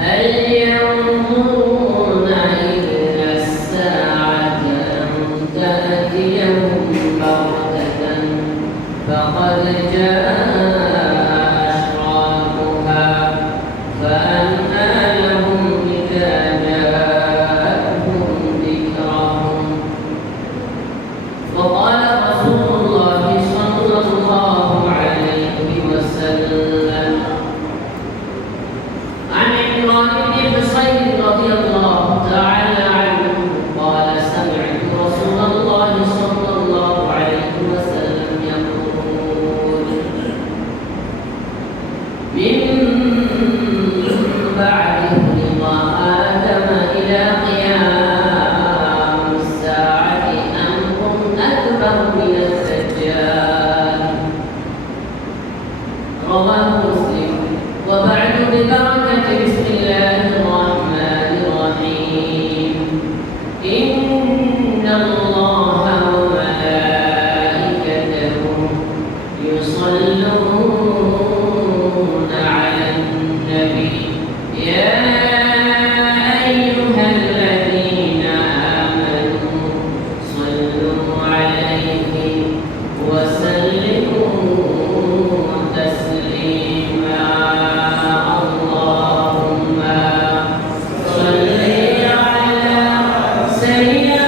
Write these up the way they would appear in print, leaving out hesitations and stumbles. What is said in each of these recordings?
هل ينظرون إلا الساعة أن تأتيهم بغتة فقد جاء أشراطها فأنى لهم إذا جاءتهم ذكرهم وقال رسول الله صلى الله عليه وسلم عن عمران بن حصين رضي الله تعالى عنه قال سمعت رسول الله صلى الله عليه وسلم يقول من بعد رضا آدم إلى قيام الساعة أمر أكبر من الدجال رواه مسلم وبعد ببركة بسم الله الرحمن الرحيم إن الله وملائكته يصلون على النبي يا أيها الذين آمنوا صلوا عليه وسلموا تسليما اللهم صل على سيدنا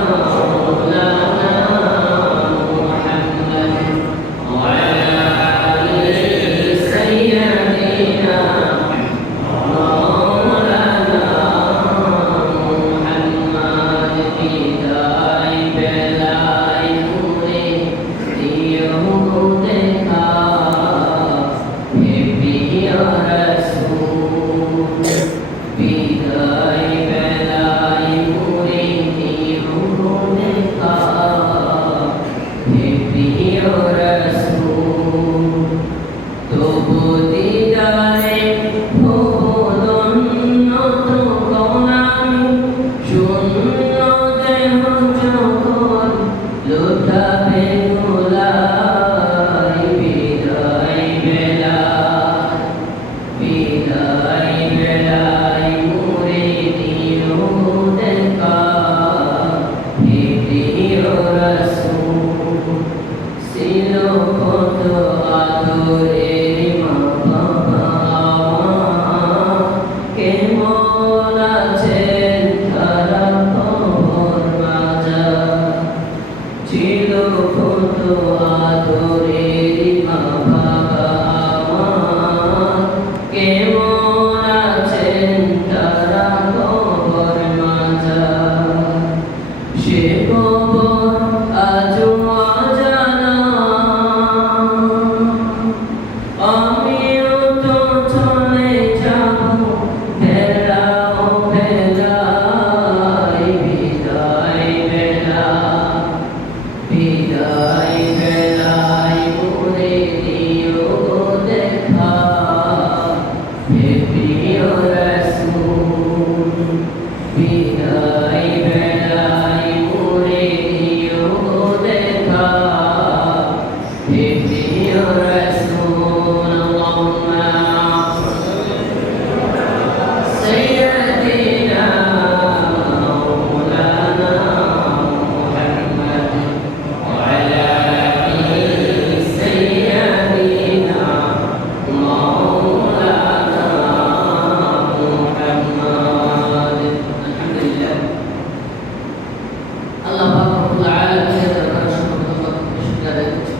مولانا محمد وعلى آل سيدنا مولانا محمد في دار بلاء نوره يهودك به رسول في دار بلاء نوره يهودك به رسول তবু দিদারে ভোদন্নত কনামি শূন্য দেহ যখন লুটাবে গোলাই বিদায় বেলায় মুরে দিও দেখা হে প্রিয় রাসূল ছিল কত আদরের মা বাবা কেমন আছেন তারা খবর মাঝার ছিল কত আদরের মা বাবা কেমন আছেন তারা খবর মাঝার সে খবর আজও অজানা আমিও তো চলে যাব বেলাও বেলায় বিদায় বেলায় মোরে দিও দেখা হে প্রিয় রাসূল বিদায় বেলায় মোরে দিও দেখা হে প্রিয় রাসূল আল্লাহুম্মা سيدنا مولانا محمد وعلى آل سيدنا مولانا محمد الحمد لله الله পাক রব্বুল আলামিনের দরবারে শুকরিয়া আদায় করছি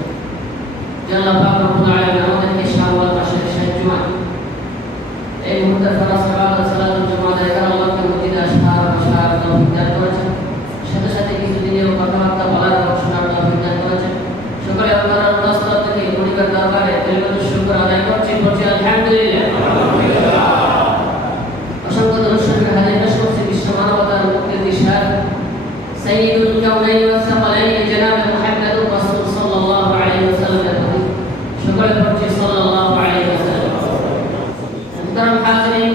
যে আল্লাহ পাক রব্বুল আলামিন আমাদেরকে শাওয়াল মাসের শেষ জুমা এই মুহূর্তে ফরজ সালাতুল জুমা আদায় করার লক্ষ্যে মসজিদে আসার তৌফিক দান করেছেন সাথে সাথে কিছু দিনের কথাবার্তা বলার এবং শোনার তৌফিক দান করেছেন সকলে আল্লাহর দস্তর থেকে পরিবার দরবারে কালিমাতুশ শুকর আদায় করছি আলহামদুলিল্লাহ অসংখ্য দরুদ শরীফ হাদিস পেশ করছি বিশ্ব মানবতার মুক্তির দিশার সাইয়্যিদুল কাউনাইন ওয়াস সাকালাইন জনাব মুহাম্মদ রাসূল সাল্লাল্লাহু আলাইহি ওয়াসাল্লামের প্রতি সকলে পড়ছি সাল্লাল্লাহু আলাইহি ওয়াসাল্লাম মুহতারাম হাজিরিন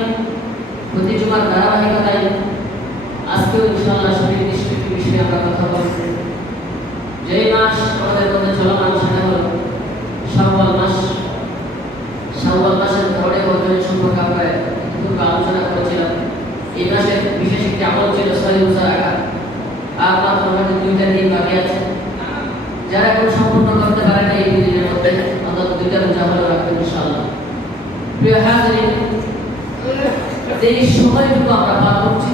প্রতি জুমার ধারাবাহিকতায় আজকেও ইনশাআল্লাহ শরীর নিষ্কৃতি বিষয়ে আমরা কথা বলব যেই মাস আমাদের মধ্যে চলমান সেটা হলো শাওয়াল মাস শাওয়াল মাসের ধরে বছরের সংখ্যা প্রায় এই মাসের বিশেষ একটি আমল ছিল সহিহ রোজা রাখা। আর মাত্র আমাদের 2টা দিন বাকি আছে। যারা এখন সম্পূর্ণ করতে পারে না এই 2 দিনের মধ্যে অন্তত 2টা রোজা হলো রাখবেন ইনশাআল্লাহ। প্রিয় হাজিরিন, এই সময়টুকু আমরা পার করছি,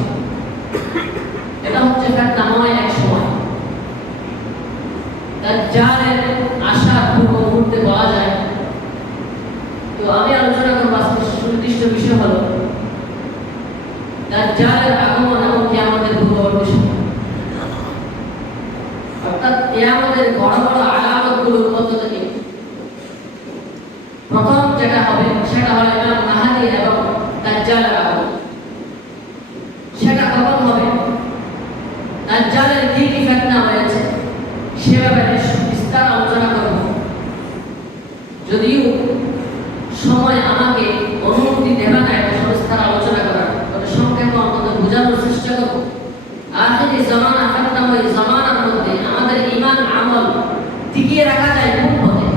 এটা হচ্ছে ফিতনাময় এক সময়। দাজ্জালের আসার পূর্ব মুহূর্তে বলা যায়। তো আমি আলোচনা করব আজকে সুনির্দিষ্ট বিষয় হলো দাজ্জালের আগমন এবং কিয়ামতের পূর্ববর্তী সময়, অর্থাৎ কিয়ামতের বড় বড় আলামতগুলোর মধ্যে থেকে প্রথম যেটা হবে সেটা হলো ইমাম মাহদী এবং দাজ্জালের আগমন। সেটা কখন হবে, দাজ্জালের কি কি ফিতনা হয়েছে সে ব্যাপারে বিস্তার আলোচনা করব। যদিও সময় আমাকে অনুমতি দেবে না এটা বিস্তার আলোচনা করার, তবে সংক্ষেপে অন্তত বোঝানোর চেষ্টা করব। আখিরি জামানা ফিতনাময় জামানার মধ্যে আমাদের ঈমান আমল টিকিয়ে রাখা যায় কোন পথে?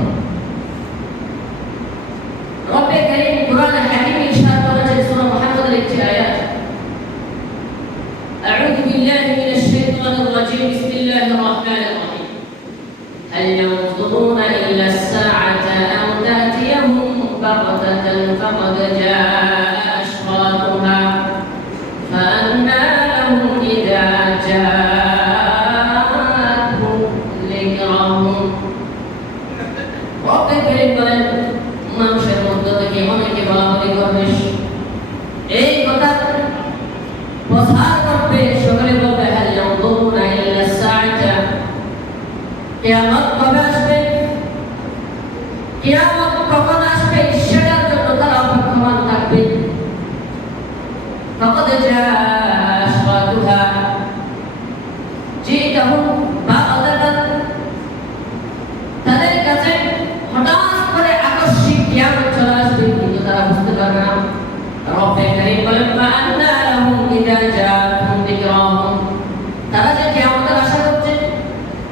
রব্বে কারীম কুরআনে হাকিমে ইরশাদ করেছেন সূরা মুহাম্মদের একটি আয়াত, আউযু বিল্লাহি মিনাশ শাইতানির রাজীম, বিসমিল্লাহির রাহমানির রাহিম, هل ينظرون إلا الساعة أو تأتيهم بغتة فقد جاء أشراطها فأنى لهم إذا جاءتهم ذكرهم। رب الكريم বলেন, মানুষের মধ্য থেকে অনেকে বলাবলি করবে, এই কথা প্রচার করবে, সকলে বলবে هل ينظرون إلا الساعة, কিয়ামত কবে আসবে, কিয়ামত কখন আসবে সেটার জন্য তারা অপেক্ষমান থাকবে। ফাকাদ জাআ আশরাতুহা, জিতাহুম বাগতাতান, তাদের কাছে হঠাৎ করে আকস্মিক কিয়ামত চলে আসবে, কিন্তু তারা বুঝতে পারবে না। রব্বে কারীম বলেন, ফাআন্না লাহুম ইযা জাআতুহুম যিকরাহুম, তারা যে কিয়ামতের আশা করছে,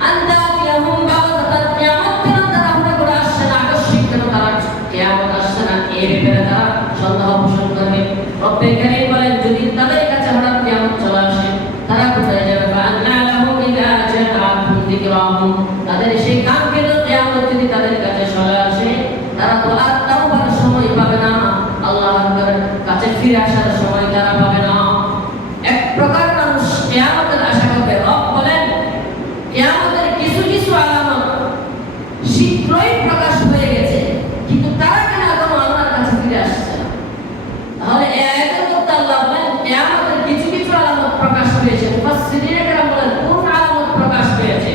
আন্তা কিয়াহুম বাগতাতান, কিয়ামত কেন তারা মনে করে আসছে না, আকস্মিক কেন তারা কিয়ামত আসছে না, এই ব্যাপারে তারা সন্দেহ পোষণ করবে। রব্বে কারীম বলেন, যদি তাদের কাছে হঠাৎ কিয়ামত চলে আসে তারা কোথায় যাবে? ফাআন্না লাহুম ইযা জাআতুহুম যিকরাহুম, তাদের সেই কাঙ্ক্ষিত কিয়ামত যদি তাদের কাছে চলে আসে, তারা তো আর তাওবার সময় পাবে না, আল্লাহর কাছে ফিরে আসার সময় তারা পাবে না। এক প্রকার মানুষ কিয়ামতের আশা করবে। রব বলেন, কিয়ামতের কিছু কিছু আলামত শীঘ্রই প্রকাশ হয়ে গেছে, কিন্তু তারা কেন এখনো আল্লাহর কাছে ফিরে আসছে না? তাহলে এই আয়াতের মধ্যে আল্লাহ বলেন কিয়ামতের কিছু কিছু আলামত প্রকাশ হয়েছে। মুফাসসিরিনে কেরাম বলেন কোন আলামত প্রকাশ হয়েছে?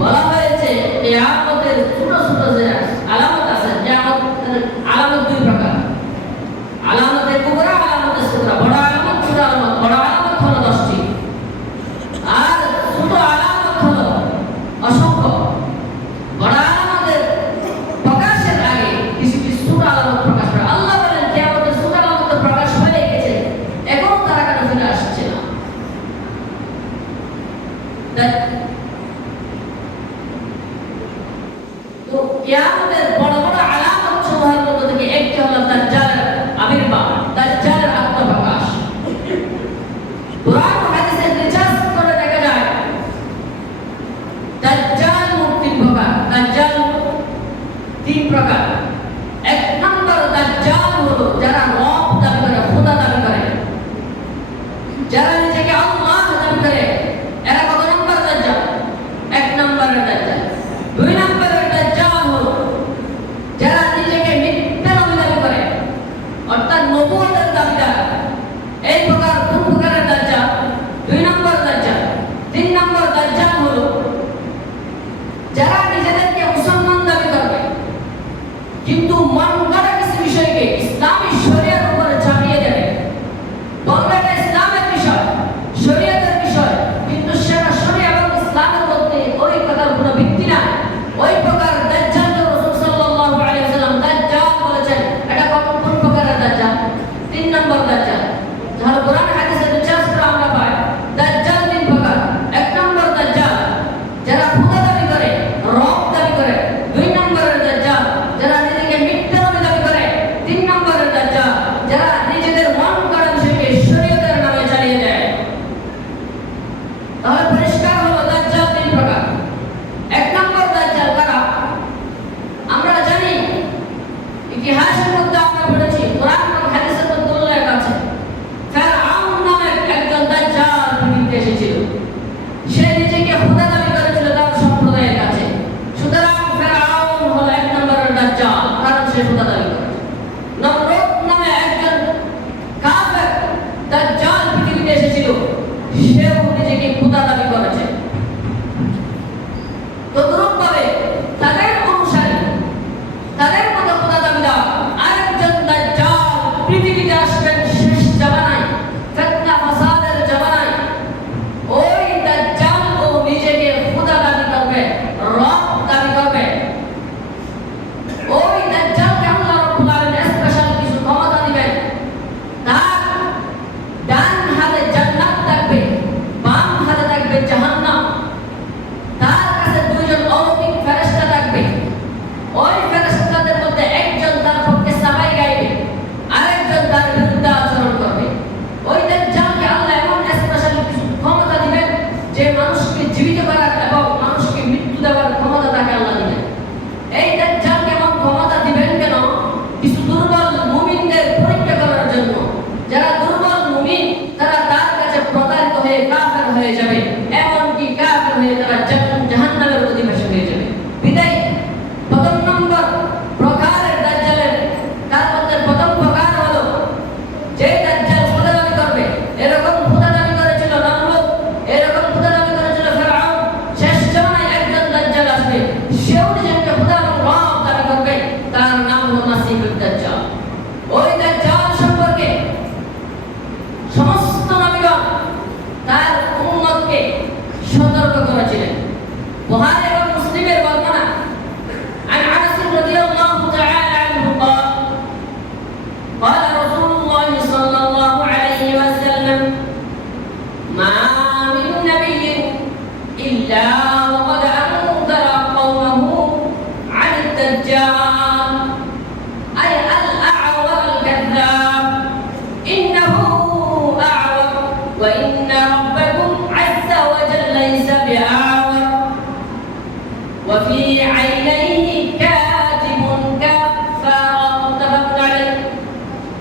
বলা হয়েছে কিয়ামতের ছোট ছোট যে আলামত আছে, কিয়ামতের আলামত 2 প্রকার, আলামতে কুবরা, আলামতে সুগরা। বড় আলামত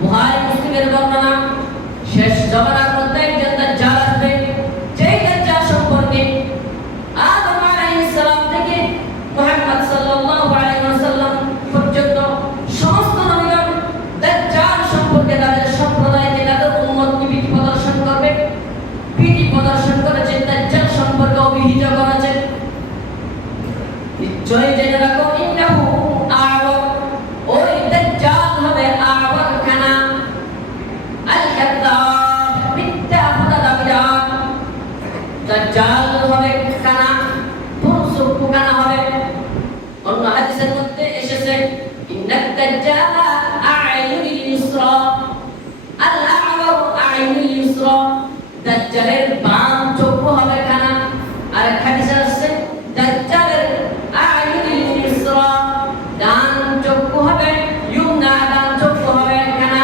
বুখারী মুসলিমের বর্ণনা শেষ জামানার মধ্যে একজন দাজ্জাল আসবে যেই দাজ্জাল সম্পর্কে আদম আলাইহিস সালাম থেকে মুহাম্মদ সাল্লাল্লাহু আলাইহি ওয়াসাল্লাম পর্যন্ত সমস্ত নবীগণ দাজ্জাল সম্পর্কে তাদের সম্প্রদায় থেকে তাদের উম্মতকে ভীতি প্রদর্শন করবে, ভীতি প্রদর্শন করেছে, দাজ্জাল সম্পর্কে অভিহিত করেছে। নিশ্চয়ই জেনে রাখো ইন্নাহু আ'ওয়ার, ওই দাজ্জাল হবে আ'ওয়ার কানা, আল কাযাব, মিথ্যা কথা দাবিদার। দাজ্জাল হবে কানা, পুরুষ কানা হবে। অন্য হাদিসের মধ্যে এসেছে ইন্নাদ দাজ্জালা আ'য়ুনুল ইসরা, আল আ'ওয়ার আ'য়ুনুল ইসরা, দাজ্জালের বাম চক্ষু হবে কানা। আর এক হাদিসে আছে দাজ্জালের আ'য়ুনুল ইসরা, ডান চক্ষু হবে ইউমনা, ডান চক্ষু হবে কানা।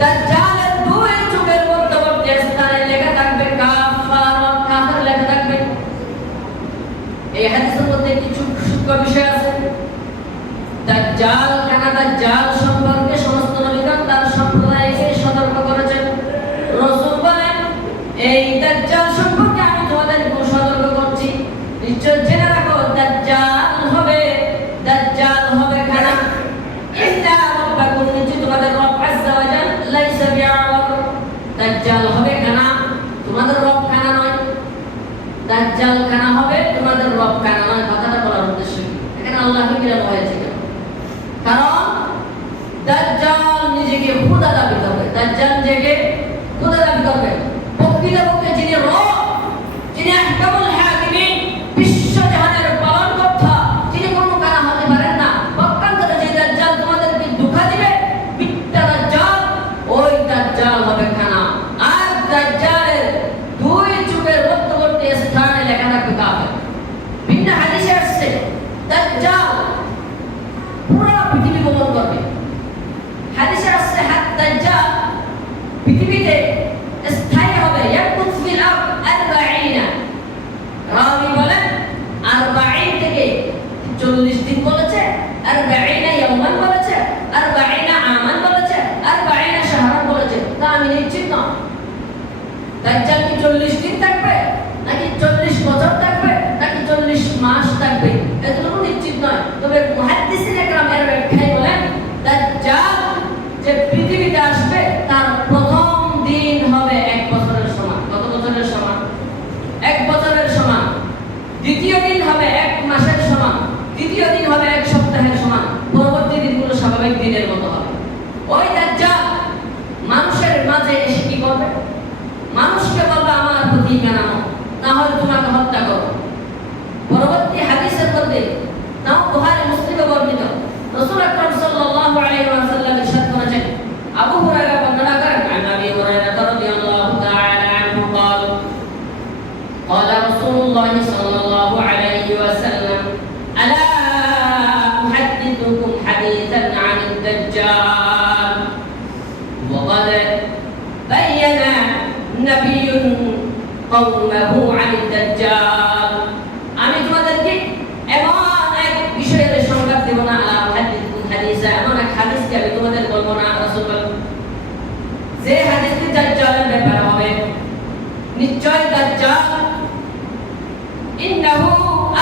দাজ্জালের দুই চোখের মধ্যবর্তী স্থানে লেখা থাকবে কাফার, কাফের লেখা থাকবে। এই হাদিসের মধ্যে কিছু সূক্ষ্ম বিষয় আছে। দাজ্জাল কানা, দাজ্জাল সম্পর্কে সমস্ত নবীগণ তার সম্প্রদায়কে সতর্ক করেছেন। রাসূল বলেন এই দাজ্জাল সম্পর্কে আমি তোমাদেরকে সতর্ক করছি, নিশ্চয় জেনে রাখো দাজ্জাল হবে কানা। ইন্না রাব্বাকুম, নিশ্চয় তোমাদের রব আযজা ওয়া জাল লাইসা বিআওয়ার, দাজ্জাল হবে কানা, তোমাদের রব কানা নয়। দাজ্জাল কানা হবে, তোমাদের রব কানা নয়। কথাটা বলার উদ্দেশ্য কি? এখানে আল্লাহকে মিলানো হয়েছে কেন? কারণ দাজ্জাল নিজেকে খোদা দাবি করবে, দাজ্জাল নিজেকে খোদা দাবি করবে। প্রকৃতপক্ষে যিনি রব, যিনি আহকামুল হাকিমিন, বিশ্ব জাহানের পালনকর্তা, তিনি কোনো কানা হতে পারেন না। পক্ষান্তরে যে দাজ্জাল তোমাদেরকে ধোঁকা দিবে, মিথ্যা দাজ্জাল, ওই দাজ্জাল হবে কানা। আর দাজ্জালের দুই চোখের মধ্যবর্তী স্থানে লেখা থাকবে কাফের। ভিন্ন হাদিসে আসছে দাজ্জাল পুরো পৃথিবী ভ্রমণ করবে। হাদিসে আসছে হাত দাজ্জাল পৃথিবীতে স্থায়ী হবে, ইয়াকুত ফিল আরদ 40, রাবি বলেন 40 থেকে 40 দিন বলেছে, 40 ইয়াওমান বলেছে, 40 আমান বলেছে, 40 শাহরান বলেছে। তা আমি নিশ্চিত না দাজ্জাল কি 40 দিন থাকবে, নাকি 40 বছর থাকবে, নাকি 40 মাস থাকবে, এতটুকু নিশ্চিত নয়। তবে মুহাদ্দিসিন একরাম এর ব্যাখ্যায় বলেন দাজ্জাল যে পৃথিবীতে আসবে তার প্রথম দিন হবে 1 বছরের সমান। কত বছরের সমান? 1 বছরের সমান। দ্বিতীয় দিন হবে 1 মাসের সমান। তৃতীয় দিন হবে 1 সপ্তাহের সমান। পরবর্তী দিনগুলো স্বাভাবিক দিনের মতো হবে। ওই দাজ্জাল মানুষের মাঝে এসে কি করবে? মানুষকে বলবে আমার প্রতি ঈমান আনো, না হয় তোমাকে হত্যা করব। পরবর্তী হাদিসের মধ্যে নাও বুখারী মুসলিমে বর্ণিত, রাসূল আকরাম সাল্লাল্লাহু আলাইহি ওয়াসাল্লাম ইরশাদ করেছেন, আবু হুরায়রা বর্ণনা করেন, আন আবি হুরায়রা রাদিয়াল্লাহু তাআলা আনহু قال قال رسول الله صلى الله عليه وسلم ألا أحدثكم حديثا عن الدجال وقد بين نبي قومه عن الدجال। আমি তোমাদেরকে এমন এক বিষয়ের সংবাদ দেব না, আলা উহাদ্দিথুকুম হাদিসা, এমন এক হাদিসকে আমি তোমাদের বলবো না। রাসূল বলেন যে হাদিসটি দাজ্জালের ব্যাপারে হবে, নিশ্চয় দাজ্জাল ইন্নাহু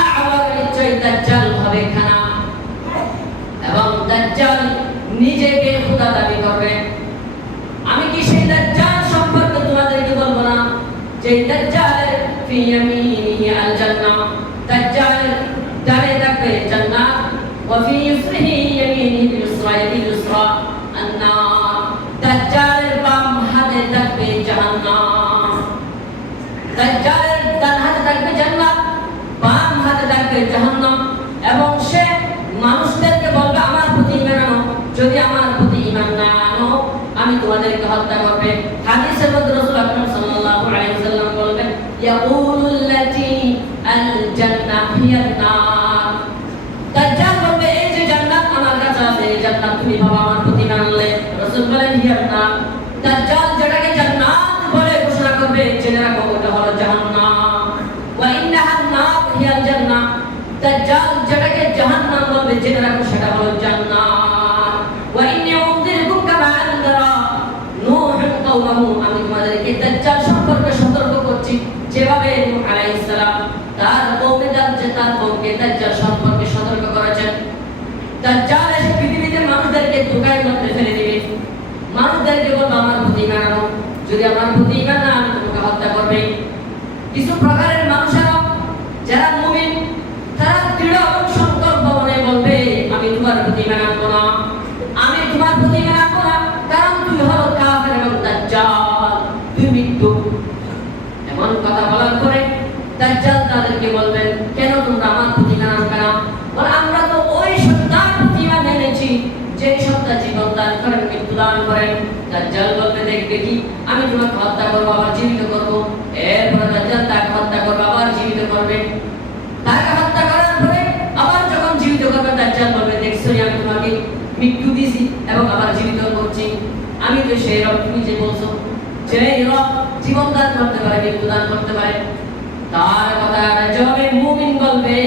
আ'ওয়ার, নিশ্চয় দাজ্জাল হবে কানা, এবং দাজ্জাল নিজেকে খোদা দাবি করবে। আমি কি সেই দাজ্জাল সম্পর্কে তোমাদেরকে বলবো না যে দাজ্জালের ফি ইয়ামিনিহি আল জান্নাহ, দাজ্জালের ডানে থাকবে জান্নাত, ওয়া ফি ইসরিহি ইয়ামিনিহি ইসরা, ইসরা আন-নার, দাজ্জালের বাম হাতে থাকবে জাহান্নাম। দাজ্জালের ডান হাতে থাকবে জান্নাত, বাম হাতে থাকবে জাহান্নাম। এবং সে মানুষদেরকে বলবে আমার প্রতি ঈমান আনো, যদি আমার প্রতি ঈমান না আনো আমি তোমাদেরকে হত্যা করবে। হাদিসের মধ্যে রাসূল আকরাম সাল্লাল্লাহু আলাইহি ওয়াসাল্লাম বলবেন ইয়াকুলুল্লাতি আল জান্নাহ হিয়ান নার, দাজ্জাল বলবে এই যে জান্নাত আমার কাছে আছে, এই জান্নাত তুমি পাবা আমার প্রতি ঈমান আনলে। রাসূল বলেন হিয়ান নার, দাজ্জাল যেটাকে জান্নাত বলে ঘোষণা করবে জেনে রাখো ওটা হলো জাহান্নাম। ওয়া ইন্নাহান নার হিয়াল জান্নাহ, দাজ্জাল যেটাকে জাহান্নাম বলবে জেনে রাখো সেটা হলো জান্নাত। ওয়া ইন্নী উনযিরুকুম যেভাবে নূহ আলাইহিস সালাম তার কওমকে দাজ্জাল সম্পর্কে সতর্ক করেছেন। দাজ্জাল এসে পৃথিবীতে মানুষদেরকে ধোঁকার মধ্যে ফেলে দিবে, মানুষদেরকে বলবে আমার প্রতি ঈমান আনো, যদি আমার প্রতি ঈমান না আনো তোমাকে হত্যা করবে। কিছু প্রকারের মানুষেরা যারা মুমিন তারা দৃঢ় সংকল্প মনে বলবে আমি তোমার প্রতি ঈমান আনবো না, আমি তোমার প্রতি ঈমান আনবো না, কারণ তুই হলো কাফের এবং দাজ্জাল, তুই মৃত্যু। এমন কথা বলার পরে দাজ্জাল তাদেরকে বলবেন কেন তোমরা আমার প্রতি ঈমান আনবে না? বলে আমরা তো ওই সত্তার প্রতি ঈমান এনেছি যে সত্তা জীবন দান করেন, মৃত্যু দান করেন। দাজ্জাল বলবে দেখবে কি আমি তোমাকে হত্যা করবো আবার জীবিত করবো। এরপরে দাজ্জাল তাকে হত্যা করবে আবার জীবিত করবে, তাকে হত্যা করার পরে আবার যখন জীবিত করবে দাজ্জাল বলবে দেখছো আমি তোমাকে মৃত্যু দিয়েছি এবং আবার জীবিত করছি, আমি তো সেই রব তুমি যে বলছো যে রব জীবন দান করতে পারে মৃত্যু দান করতে পারে। তার কথা জবাবে মুমিন বলবে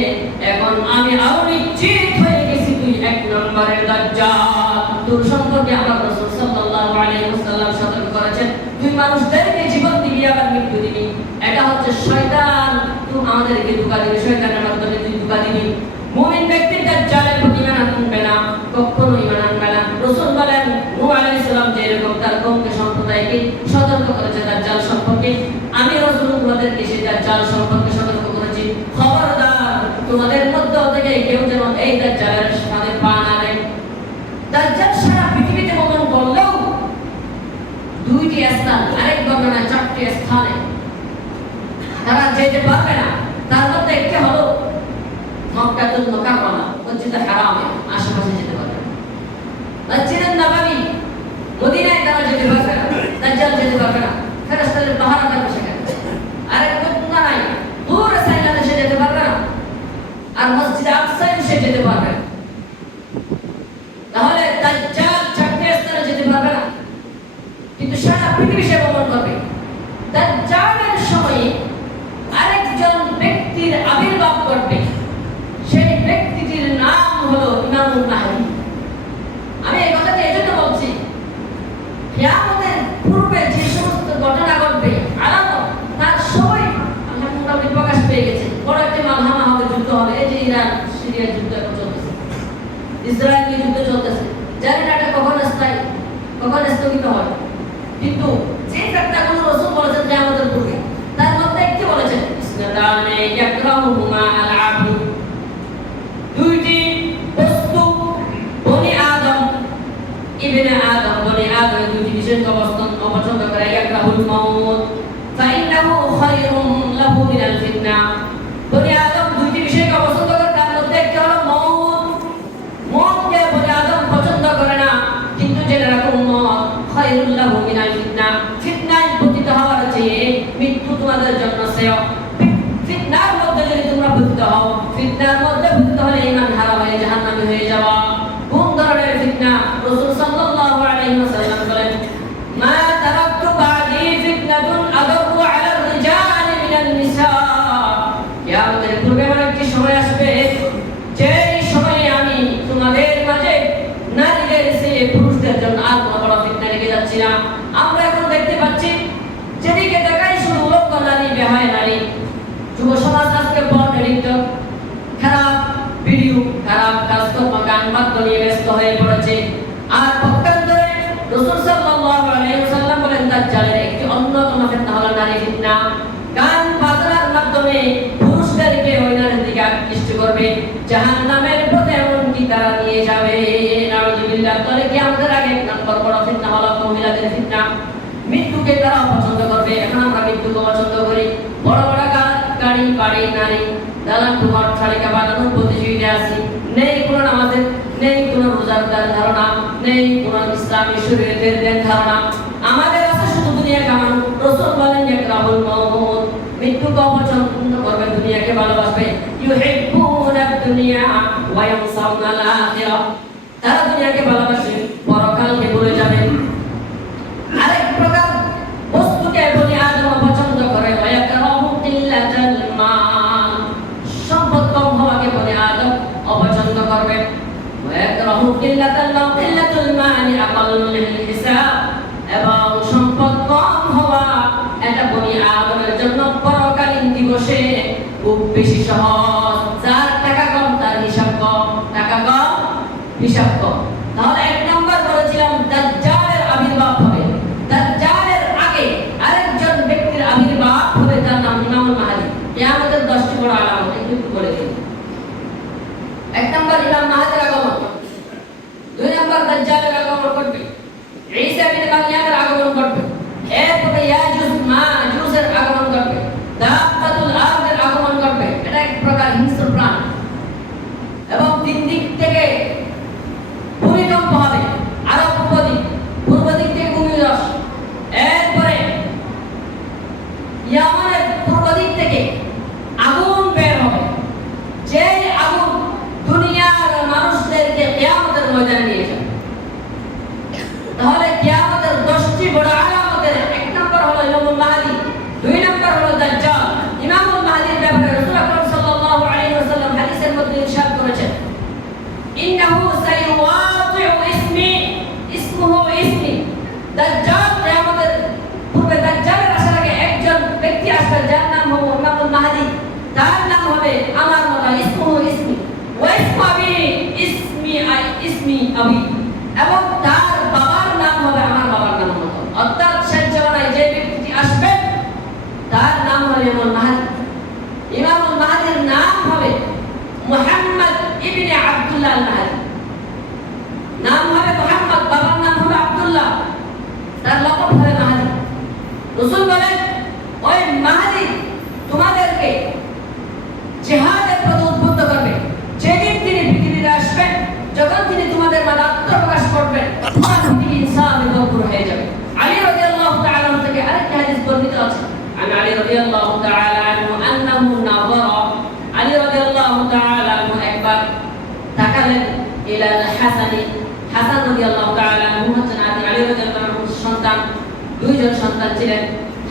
এখন আমি আরো নিশ্চিত হয়ে গেছি তুই এক নম্বরের দাজ্জাল, তোর সম্পর্কে আমার রাসূল সাল্লাল্লাহু আলাইহি ওয়াসাল্লাম সতর্ক করেছেন তুই মানুষদেরকে জীবন দিবি আবার মৃত্যু দিবি। এটা হচ্ছে শয়তান, তুই আমাদেরকে ধোঁকা দিবি, শয়তানের মাধ্যমে তুই ধোঁকা দিবি। মুমিন ব্যক্তি দাজ্জালের প্রতি ঈমান আনবে না, কখনো ঈমান আনবে না। রাসূল বলেন নূহ আলাইহিস সালাম যে এরকম তার কওমকে সম্প্রদায়কে সতর্ক করেছে দাজ্জাল সম্পর্কে, আমি রাসূল তোমাদেরকে সেই দাজ্জাল সম্পর্কে সতর্ক করেছি। খবরদার তোমাদের মধ্য থেকে কেউ যেন এই দাজ্জালের সাথে পা না দেয়। দাজ্জাল সারা পৃথিবীতে ভ্রমণ করলেও দুইটি স্থান, আরেক বর্ণনা চারটি স্থানে তারা যেতে পারবে না। তার মধ্যে একটি হলো মক্কাতুল মুকাররমা, মসজিদে হারামে আশেপাশে যেতে পারবে না। মসজিদে নববী মদিনায় তারা যেতে পারবে না, দাজ্জাল যেতে পারবে না, ফেরেশতাদের পাহারা থাকবে সেখানে। আরেক বর্ণনা নাই দূর সাইনাতে সে যেতে পারবে না, আর মসজিদে আকসায় সে যেতে পারবে না। তাহলে দাজ্জাল চারটি স্থানে যেতে পারবে না, কিন্তু সারা পৃথিবী সে ভ্রমণ করবে। দাজ্জালের সময়ে আরেকজন ব্যক্তির আবির্ভাব ঘটবে, সেই ব্যক্তিটির নাম হলো ইমামুল মাহদী। আমি এই কথাটা এজন্য বলছি কিয়ামতের পূর্বে যে সমস্ত ঘটনা ঘটবে আলামত তার সবই মোটামুটি প্রকাশ পেয়ে গেছে। বড় একটি মালহামা হবে, যুদ্ধ হবে, এই যে ইরান সিরিয়ার যুদ্ধ এখন চলতেছে, ইসরায়েলের যুদ্ধ চলতেছে, জানি না এটা কখন স্থায়ী কখন স্থগিত হয়, কিন্তু যে ফ্যাক্টরগুলো রাসূল বলেছেন কিয়ামতের পূর্বে তার মধ্যে একটি বলেছেন ইসনাদানে ইয়াকরাহুমা আল আবদ, দুইটি বস্তু বনি আদম ইবনে আদম বনি আদম দুইটি বিশেষ অবস্থান অপছন্দ করে। ইয়াকরাহুল মাউত ফাইন্নাহু খায়রুম লাহু মিনাল ফিতনা, বনি আদম দুইটি বিশেষ অপছন্দ করে, তার মধ্যে একটি হলো মউত। মউতকে বনি আদম পছন্দ করে না, কিন্তু জেনে রাখো মউত খায়রুল লাহু মিনাল ফিতনা, ফিতনায় পতিত হওয়ার চেয়ে মৃত্যু তোমাদের জন্য শ্রেয়। ফিতনার মধ্যে যদি তোমরা পতিত হও, ফিতনার মধ্যে পতিত হলে ঈমান হারা হয়ে জাহান্নামী হয়ে যাওয়া। কোন ধরনের ফিতনা? রাসূল সাল্লাল্লাহু আলাইহি ওয়াসাল্লাম বলেন মা তারাকতু বাদি ফিতনাতুন আদারু আলা রিজাল মিনান নিসা, কিয়ামতের পূর্বে এমন একটি সময় আসবে যে সময়ে আমি তোমাদের মাঝে নারীদের চেয়ে পুরুষদের জন্য আর কোনো বড় ফিতনা রেখে যাচ্ছি না। আমরা এখন দেখতে পাচ্ছি যেদিকে দেখাই শুধু লোক নারী, বেহায় নারী। যুব সমাজ আজকে বর্ণলিপ্ত, খারাপ ভিডিও, খারাপ কাজকর্ম, গান বাদ্য নিয়ে ব্যস্ত হয়ে পড়েছে। আর পক্ষান্তরে রাসূল সাল্লাল্লাহু আলাইহি ওয়াসাল্লাম বলেন দাজ্জালের একটি অন্যতম ফিতনা হলো নারী ফিতনা। গান বাজনার মাধ্যমে পুরুষদেরকে ওই নারীর দিকে আকৃষ্ট করবে, জাহান্নামের পথে এমনকি তারা নিয়ে যাবে। নাউযুবিল্লাহ। তাহলে কিয়ামতের আগে এক নম্বর বড় ফিতনা হলো মহিলাদের ফিতনা। মৃত্যুকে তারা পছন্দ করবে। এখন আমরা মৃত্যুকে পছন্দ করি, বড় বড় গাড়ি বাড়ি নারী দালান ঘর ছাড়িকা বানানোর প্রতিযোগিতা আছে। নেই কোনো নামাজের, নেই কোনো রোজার ধারণা, নেই কোনো ইসলামী শরীয়তের ধারণা, আমাদের আছে শুধু দুনিয়া কামানো। রাসূল বলেন ইয়াকরাহুল মাউত, মৃত্যুকে অপছন্দ করবে, দুনিয়াকে ভালোবাসবে। ইউহিব্বুনা দুনিয়া ওয়া ইয়ানসাউনা আল আখিরাহ, তারা দুনিয়াকে ভালোবাসে, পরকালকে ভুলে যাবে। আরেক প্রকার বস্তুকে বনি আদম পছন্দ করে, ওয়া ইয়াকরাহু কিল্লাতাল মাল, সম্পদ কম হওয়াকে বনি আদম অপছন্দ করবে। ওয়া ইয়াকরাহু কিল্লাতাল মাল, কিল্লাতুল মাল আকাল্লুল হিসাব, এবং সম্পদ কম হওয়া এটা বনি আদমের জন্য পরকাল বেশি সহজ। যার টাকা কম তার হিসাব কম, টাকা কম হিসাব কম। তাহলে এক নম্বর বলেছিলাম দাজ্জালের আবির্ভাব হবে। দাজ্জালের আগে আরেকজন ব্যক্তির আবির্ভাব হবে, তার নাম ইমামুল মাহদী। কিয়ামতের 10টি বড় আলামত একটু বলে দিই। এক নম্বর ইমাম মাহদীর আগমন, দুই নম্বর দাজ্জালের আগমন ঘটবে, ঈসা বিন মারইয়ামের আগমন ঘটবে, এরপরে ইয়াজুজ মাজুজের আগমন ঘটবে, দাব্বাতুল আরদের আগমন ঘটবে। এটা এক প্রকার হিংস্র প্রাণ, এবং তিন দিক থেকে ভূমিকম্প হবে, আরব উপদ্বীপ, পূর্ব দিক থেকে ভূমিধস, এরপরে ইয়ামানের পূর্ব দিক থেকে আগুন বের হবে, যে আগুন দুনিয়ার মানুষদেরকে কিয়ামতের ময়দানে নিয়ে যাবে। তাহলে কিয়ামতের 10টি বড় আলামতের এক নম্বর হলো ইমামুল মাহদী, দুই নম্বর হলো দাজ্জাল। ইমামুল মাহদীর ব্যাপারে রাসূল আকরাম সাল্লাল্লাহু আলাইহি ওয়াসাল্লাম হাদিসের মধ্যে ইরশাদ করেছেন, ইন্নাহু সাইওয়াতিউ ইসমুহু ইসমি। দাজ্জাল কিয়ামতের পূর্বে দাজ্জালের আসার আগে একজন ব্যক্তি আসবে, যার নাম হবে ইমামুল মাহদী। তার নাম হবে আমার মতো, ইসমুহু ইসমি ওয়া ইসমু আবি ইসমি আবি, এবং তার বাবার নাম হবে আমার বাবার নাম মতো। অর্থাৎ শেষ জামানায় যে ব্যক্তি আসবে তার নাম হবে ইমামুল মাহদী। ইমামুল মাহদীর নাম হবে মুহাম্মদ ইবনে আব্দুল্লাহ আল মাহদী। নাম হবে মুহাম্মদ, বাবার নাম হবে আব্দুল্লাহ, তার লকব হবে মাহদী। রাসূল বলেন, ওই মাহদী তোমাদেরকে জিহাদের প্রতি উদ্বুদ্ধ করবে। যেদিন তিনি পৃথিবীতে আসবেন, যখন তিনি তোমাদের মাঝে আত্মপ্রকাশ করবেন, তোমার পৃথিবী ইনসাফে ভরপুর হয়ে যাবে। আলী রাদিয়াল্লাহু তাআলা থেকে আরেকটা হাদিস বর্ণিত আছে, আলী রাদিয়াল্লাহু তাআলা আনহু আন্নাহু নাযারা, আলী রাদিয়াল্লাহু তাআলা আনহু একবার তাকালেন ইলাল হাসানি। হাসান রাদিয়াল্লাহু তাআলা আনহু হচ্ছেন আলী রাদিয়াল্লাহু আনহুর সন্তান, দুইজন সন্তান ছিলেন,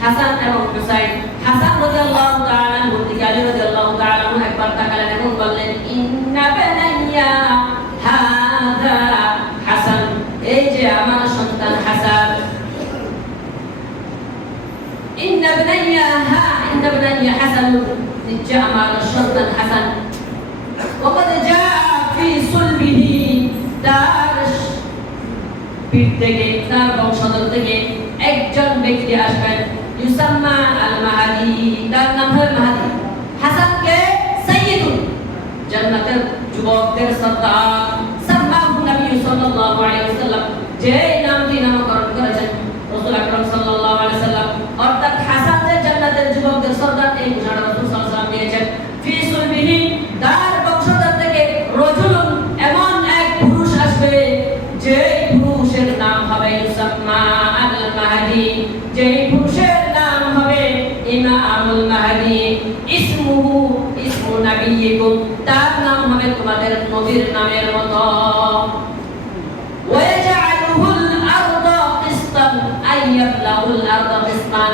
হাসান এবং হুসাইন। হাসান রাদিয়াল্লাহু তাআলা আনহু থেকে আলী রাদিয়াল্লাহু তাআলা আনহু একবার তাকালেন এবং বললেন, ইন্না বানাইয়া হাযা হাসান, এই যে আমার সন্তান হাসান। ইন্না বানাইয়া হাসান, নিশ্চয় আমার সন্তান হাসান। ওয়াকাদ জাআ ফি সুলবিহি, তার পিঠ থেকে, তার বংশধর থেকে একজন ব্যক্তি আসবেন, ইউসাম্মা আল মাহদী, তার নাম হবে মাহদী। হাসানকে সাইয়্যিদুল জান্নাতের যুবকদের সর্দার সাম্মাহু নবী সাল্লাল্লাহু আলাইহি ওয়াসাল্লাম, যে নামটি নামকরণ করেছেন রাসূল আকরাম সাল্লাল্লাহু আলাইহি ওয়াসাল্লাম। অর্থাৎ হাসান যে জান্নাতের যুবকদের সর্দার, এই ঘোষণা রাসূল সাল্লাল্লাহু আলাইহি ওয়াসাল্লাম দিয়েছেন। ফি সুলবিহি, তার বংশধর থেকে রজুলুন, এমন এক পুরুষ আসবে, যে পুরুষের নাম হবে ইউসাম্মা আল মাহদী, যে পুরুষের নাম হবে ইমামুল মাহদী। ইসমুহু ইসমু নবিয়্যিকুম, তার নাম হবে তোমাদের নবীর নামের মতো। ওয়াজআলুহুল আরদা কিসতান, আইয়াবলাহুল আরদা কিসতান,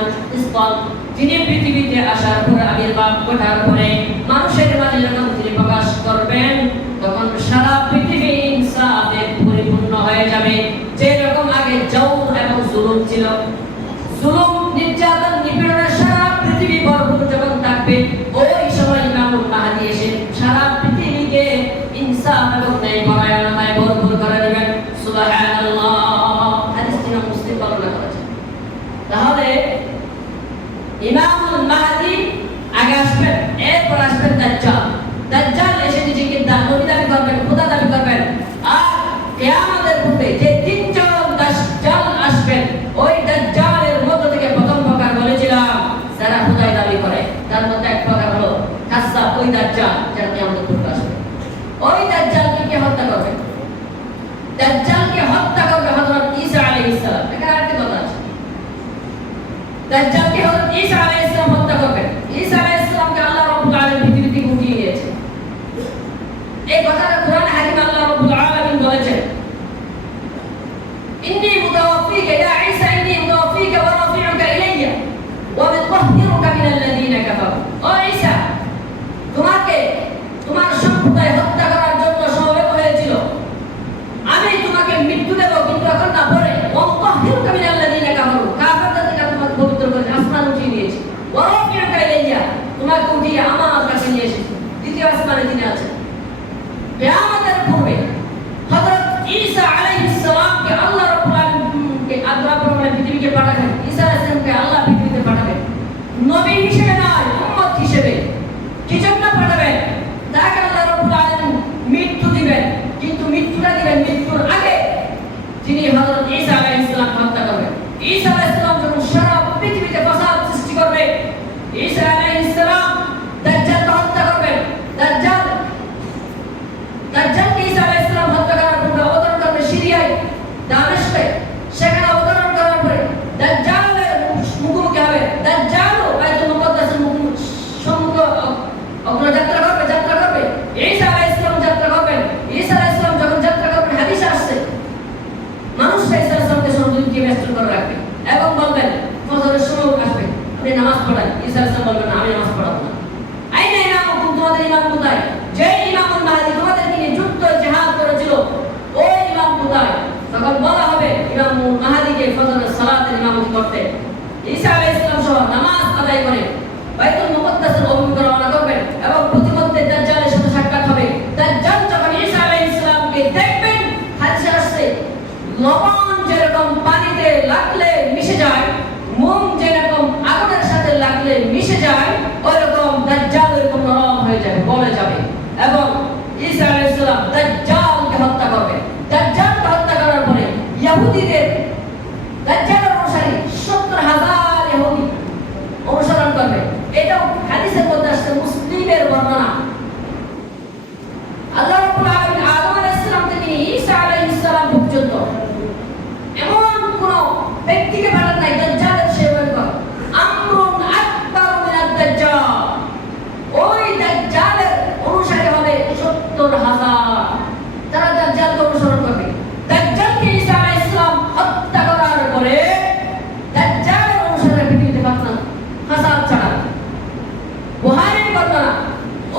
তিনি পৃথিবীতে আসার পর, আবির্ভাব ঘটার পরে মানুষের মাঝে যখন তিনি প্রকাশ করবেন, তখন সারা পৃথিবী ইনসাফে পরিপূর্ণ হয়ে যাবে। যে রকম আগে জওর এবং জুলুম ছিল, জুলুম, নির্যাতন, নিপীড়নের সারা পৃথিবী ভরপুর যখন থাকবে, ওই সময় ইমামুল মাহদী এসে সারা পৃথিবীকে ইনসাফ এবং ন্যায়পরায়ণতায় ভরপুর করে দেবেন। সুবহানাল্লাহ, হাদিসটি মুসলিম বর্ণনা করেছেন। তাহলে ইমামুল মাহদী আগে আসবেন, এরপর আসবেন দাজ্জাল। দাজ্জাল এসে নিজেকে নবী দাবি করবেন, খোদা দাবি করবেন। আর কিয়ামতের পূর্বে যে তিনজন দাজ্জাল আসবেন, ওই দাজ্জালের মধ্য থেকে প্রথম প্রকার বলেছিলাম যারা খোদাই দাবি করে, তার মধ্যে এক প্রকার হলো কাজ্জাব, ওই দাজ্জাল যারা কিয়ামতের পূর্বে আসবে। ওই দাজ্জালকে কে হত্যা করবে? দাজ্জালকে হত্যা করবে হযরত ঈসা আলাইহিস সালাম। এখানে আরেকটা কথা আছে, দাজ্জালকে হযরত ঈসা আলাইহিস সালাম হত্যা করবেন। ঈসা আলাইহিস সালামকে আল্লাহ রাব্বুল আলামিন পৃথিবী থেকে উঠিয়ে নিয়েছেন। এই কথাটা কোরআনে হাকিমে আল্লাহ রাব্বুল আলামিন বলেছেন, ইন্নী মুতাওয়াফিকা ইয়া ঈসা, ইন্নী মুতাওয়াফিকা ওয়া রাফিউকা ইলাইয়া ওয়া মুতাহহিরুকা মিনাল্লাযীনা কাফারু। ও ঈসা, তোমাকে তোমার সম্প্রদায় হত্যা করার জন্য সমবেত হয়েছিল, আমি তোমাকে মৃত্যু দেব, কিন্তু এখন না, পরে ওয়া মুতাহহিরুকা মিনাল্লাযীনা কাফারু, কাফেরদের থেকে তোমাকে পবিত্র করে আসমান উঠিয়ে নিয়েছি। ঈসা আলাইহিস সালাম হত্যা করবে। ঈসা আলাইহিস সালাম যখন সারা পৃথিবীতে ফাসাদ সৃষ্টি করবে, ঈসা আলাইহিস সালাম দাজ্জালকে হত্যা করবেন। দাজ্জালকে ঈসা আলাইহিস সালাম হত্যা করার পূর্বে অবতরণ করবে সিরিয়ায়, দামেস্কে। সেখানে অবতরণ করার পরে দাজ্জালের মুখোমুখি হবে। দাজ্জালও বাইতুল মুকাদ্দাসের সম্মুখে অগ্রযাত্রা করবে। ঈসা আলাইহিস সালাম যাত্রা করবেন। ঈসা আলাইহিস সালাম যখন যাত্রা করবেন, হাদিসে আসছে মানুষ ঈসা আলাইহিস সালামকে সর্বদিকে ব্যস্ত করে রাখবে এবং বলবেন ফজরের সময় আসবে, আপনি নামাজ পড়ান। ঈসা আলাইহিস সালাম বলবেন, আমি নামাজ পড়াবো না। আইনা ইমামুকুম, তোমাদের ইমাম কোথায়? যে ইমামুল মাহদী তোমাদেরকে নিয়ে যুদ্ধ জিহাদ করেছিল, ওই ইমাম কোথায়? তখন বলা হবে ইমামুল মাহদীকে ফজরের সালাতের ইমামতি করতে। ঈসা আলাইহিস সালাম সহ নামাজ আদায় করে বাইতুল মুকাদ্দাসের অভিমুখে রওনা করবেন এবং প্রতিমধ্যে দাজ্জালের সাথে সাক্ষাৎ হবে। দাজ্জাল যখন ঈসা আলাইহিস সালামকে দেখবেন, হাদিসে আসছে লবণ যেরকম পানিতে লাগলে মিশে যায়, মোম যেরকম আগুনের সাথে লাগলে মিশে যায়, ওইরকম দাজ্জাল এরকম নরম হয়ে যাবে, গলে যাবে এবং ঈসা আলাইহিস সালাম দাজ্জালকে হত্যা করবে। দাজ্জালকে হত্যা করার পরে ইহুদিদের দাজ্জালের অনুসারী 70,000 ইহুদি অনুসরণ করবে। এটাও হাদিসের মধ্যে আসছে, মুসলিমের বর্ণনা। আল্লাহ রাব্বুল আলামিন আদম আলাইহিস সালাম থেকে ঈসা আলাইহিস সালাম পর্যন্ত এমন কোন ব্যক্তিকে পাঠান নাই দাজ্জালের সেবক। আমরুন আকবার মিনাদ দাজ্জাল, ওই দাজ্জালের অনুসারী হবে 70,000। তারা দাজ্জালকে অনুসরণ করবে। দাজ্জালকে ঈসা আলাইহিস সালাম হত্যা করার পরে দাজ্জালের অনুসারীরা পৃথিবীতে পাঠান হাজার ছাড়া। বুখারীর বর্ণনা,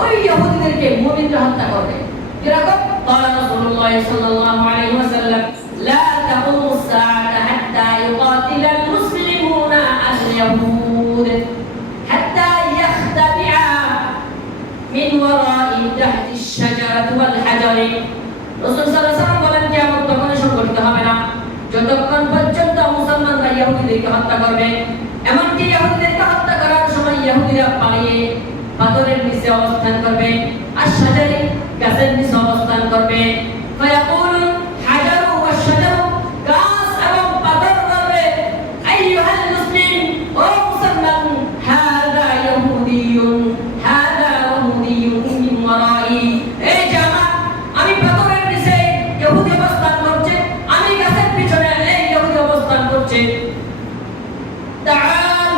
ওই ইহুদিদেরকে মুমিনরা হত্যা করবে। কিরকম? قال رسول الله صلى الله عليه وسلم لا تقوم الساعة حتى يقاتل المسلمون اليهود حتى يختبئ من وراء تحت الشجرة والحجر। রাসূল সাল্লাল্লাহু আলাইহি ওয়াসাল্লাম বলেন, কিয়ামত তখন সংঘটিত হবে না যতক্ষণ পর্যন্ত মুসলমানরা ইহুদিদেরকে হত্যা করবে। এমনকি ইহুদিদেরকে হত্যা করার সময় ইহুদিরা পালিয়ে পাথরের নিচে অবস্থান করবে, আর শাজারি গাছের নিচে অবস্থান করবে। ফায়াকুল হাজারু ওয়া শাজারু, গাছ এবং পাথর বলবে, আইয়ুহাল মুসলিম, ও মুসলমান, হাযা ইহুদিয়ুন হাযা ইহুদিয়ুন মিন ওয়ারাই। এই যে আমি পাথরের নিচে ইহুদি অবস্থান করছে, আমি গাছের পিছনে এই ইহুদি অবস্থান করছে। তাআল,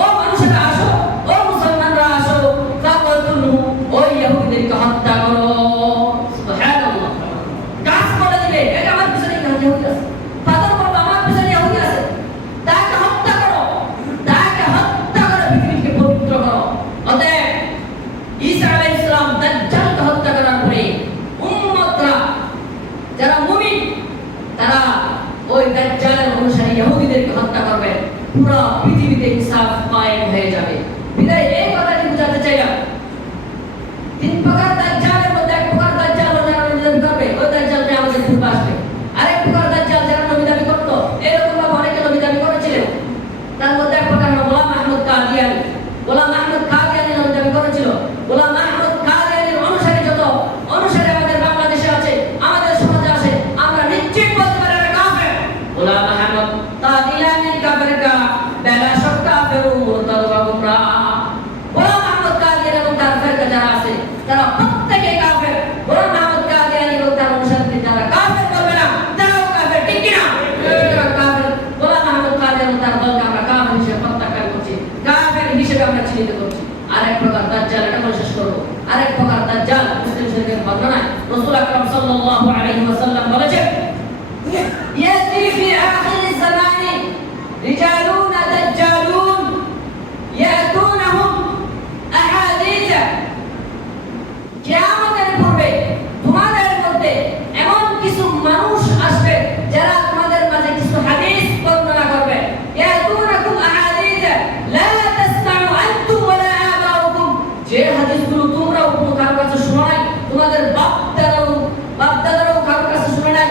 ও মানুষেরা আসো, ও মুসলমানরা আসো, ফাকাতুলহু, ওই ইহুদিদেরকে হত্যা করো। সুবহানাল্লাহ। গাছ বলে দিবে, এটা আমার পিছনে ইহুদি আছে। পাথর বলবে, আমার পিছনে ইহুদি আছে। তাকে হত্যা করো, তাকে হত্যা করে পৃথিবীকে পবিত্র করো। অতএব ঈসা আলাইহিস সালাম দাজ্জালকে হত্যা করার পরে উম্মতরা যারা মুমিন, তারা ওই দাজ্জালের অনুসারী ইহুদিদেরকে হত্যা করবে। পুরো পৃথিবীতে ইনসাফ কায়েম হয়ে যাবে। বিদায় এই কথাটি বোঝাতে চাইলাম, তিন প্রকার দাজ্জালের মধ্যে এক প্রকার দাজ্জাল যারা নবী দাবি করবে, ওই দাজ্জালকে আমাদের পূর্বে আসবে। আরেক প্রকার দাজ্জাল যারা নবী দাবি করতো, এরকম ভাবে অনেকে নবী দাবি করেছিলেন। তার মধ্যে এক প্রকার হলো গোলাম আহমদ কাদিয়ানী। গোলাম আহমদ কাদিয়ানী নবী দাবি করেছিল। গোলাম আহমদ কাদিয়ানীর অনুসারী যত অনুসারী আমাদের বাংলাদেশে আছে, আমাদের সমাজে আছে, আমরা নিশ্চিত বলতে পারি এটা কাফের। গোলাম আহমদ কাদিয়ানী কাফের কা বেলা সব কাফের মুরতাদ ওয়া গুমরাহ। গোলাম আহমদ কাদিয়ানী এবং তার ফেরকা যারা আছে, তারা প্রত্যেকই কাফের। গোলাম আহমদ কাদিয়ানী এবং তার অনুসারী যারা কাফের বলবে না, তারাও কাফের, ঠিক কি না? তারা কাফের। গোলাম আহমদ কাদিয়ানী এবং তার দলকে আমরা কাফের হিসেবে প্রত্যাখ্যান করছি, কাফের হিসেবে আমরা চিহ্নিত করছি। আরেক প্রকার দাজ্জাল, এটা বলে শেষ করব। আরেক প্রকার দাজ্জাল মুসলিম শরীফের বর্ণনায় রাসূল আকরাম সাল্লাল্লাহু আলাইহি ওয়াসাল্লাম বলেছেন, ইয়াতি ফি আখির জামানি রিজালুন দাজ্জালুন ইয়াতুনহুম আহাদিস। কিয়ামতের পূর্বে তোমাদের মধ্যে এমন কিছু মানুষ আসবে যারা তোমাদের মাঝে কিছু হাদিস বর্ণনা করবে। ইয়াতুনাকুম আহাদিস লা তাসমাউ আনতুম ওয়ালা আবাউকুম, যে হাদিসগুলো তোমরা কারো কাছে শুনো নাই, তোমাদের বাপ দাদারাও কারো কাছে শুনে নাই।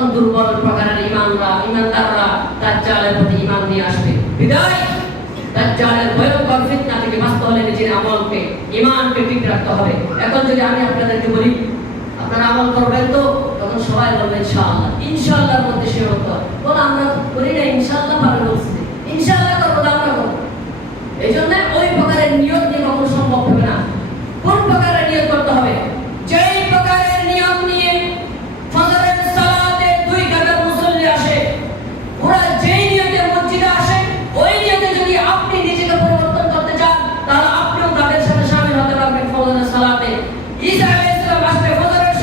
তখন দুর্বল প্রকারের ইমানদাররা দাজ্জালের প্রতি ঈমান নিয়ে আসবে। বিদায় দাজ্জালের ভয়ঙ্কর ফিতনা থেকে বাঁচতে হলে নিজের আমলকে ঈমানকে ঠিক রাখতে হবে। এখন যদি আমি আপনাদেরকে বলি আপনারা আমল করবেন তো, তখন সবাই বলবে ইনশাআল্লাহ। ইনশাআল্লাহর মধ্যে সে হতো বলে আমরা করি না, ইনশাআল্লাহ পারে বলছি, ইনশাআল্লাহ করবো, আমরা করবো। এই জন্য ওই প্রকারের নিয়ত নিয়ে কখনো সম্ভব হবে না। কোন প্রকারের নিয়ত করতে হবে? যেই প্রকারের নিয়ত নিয়ে ফজরের সালাতে 2 কাতার মুসল্লি আসে, ওরা যেই নিয়তে মসজিদে আসে, ওই নিয়তে যদি আপনি নিজেকে পরিবর্তন করতে চান, তাহলে আপনিও তাদের সাথে শামিল হতে পারবেন ফজরের সালাতে। ঈসা আলাইহিস সালাম আসবে ফজরের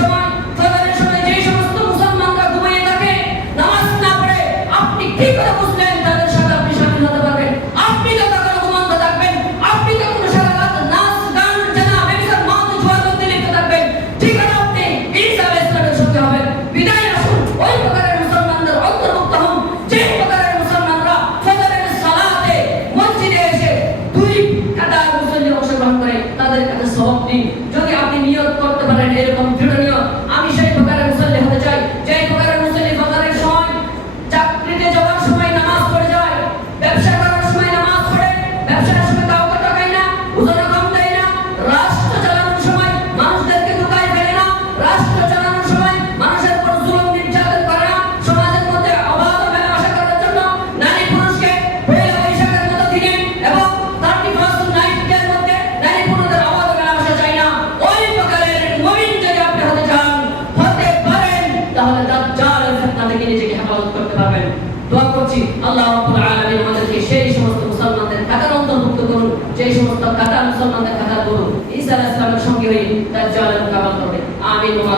সময় যেই সমস্ত মুসলমানরা ঘুমিয়ে থাকে, নামাজ না পড়ে, আপনি কি করে বুঝলেন তাদের সাথে আপনি শামিল হতে পারবেন? আপনি তো তখন ঘুমন্ত থাকবেন, আপনি তো কোনো সারা রাত নাচ গান জানা ব্যবসার মত জুয়ার মধ্যে লিপ্ত থাকবেন। ঠিক আছে, আপনি ঈসা আলাইহিস সালামের সঙ্গে হবেন। বিদায় আসুন ওই প্রকারের মুসলমানদের অন্তর্ভুক্ত হন, যে প্রকারের মুসলমানরা ফজরের সালাতে মসজিদে এসে 2 কাতার মুসল্লি অংশগ্রহণ করে তাদের কাছে সওয়াব দিন। যদি আপনি নিয়ত করতে পারেন এরকম দৃঢ় নিয়ত, আমি সেই প্রকারের মুসল্লি হতে চাই, যে প্রকারের মুসল্লি ফজরের সময় চাকরিতে যাওয়ার সময় নামাজ পড়ে যায়, ব্যবসা করার সময় নামাজ পড়ে, ব্যবসার সময় কাউকে টাকায় না, ওজনে কম দেয় না, রাষ্ট্র চালানোর সময় মানুষদেরকে ধোঁকায় ফেলে না, রাষ্ট্র চালানোর সময় মানুষের উপর জুলুম নির্যাতন করে না, সমাজের মধ্যে অবাধ মেলামেশা করার জন্য নারী পুরুষকে পয়লা বৈশাখের মতো দিনে এবং 31st নাইটের মধ্যে নারী পুরুষদের অবাধ মেলামেশা চাই না, ওই প্রকারের মুমিন যদি আপনি হতে চান, হতে পারেন, তাহলে দাজ্জালের ফিতনা থেকে নিজেকে হেফাজত করতে পারবেন। দোয়া করছি আল্লাহ রাব্বুল আলামিন আমাদেরকে সেই সমস্ত মুসলমানদের কাতার অন্তর্ভুক্ত করুন, যে সমস্ত কাতার মুসলমানদের কাতার করুন ঈসা আলাইহিস সালামের সঙ্গে হয়ে দাজ্জালের মোকাবেলা করবে। আমিন ওয়া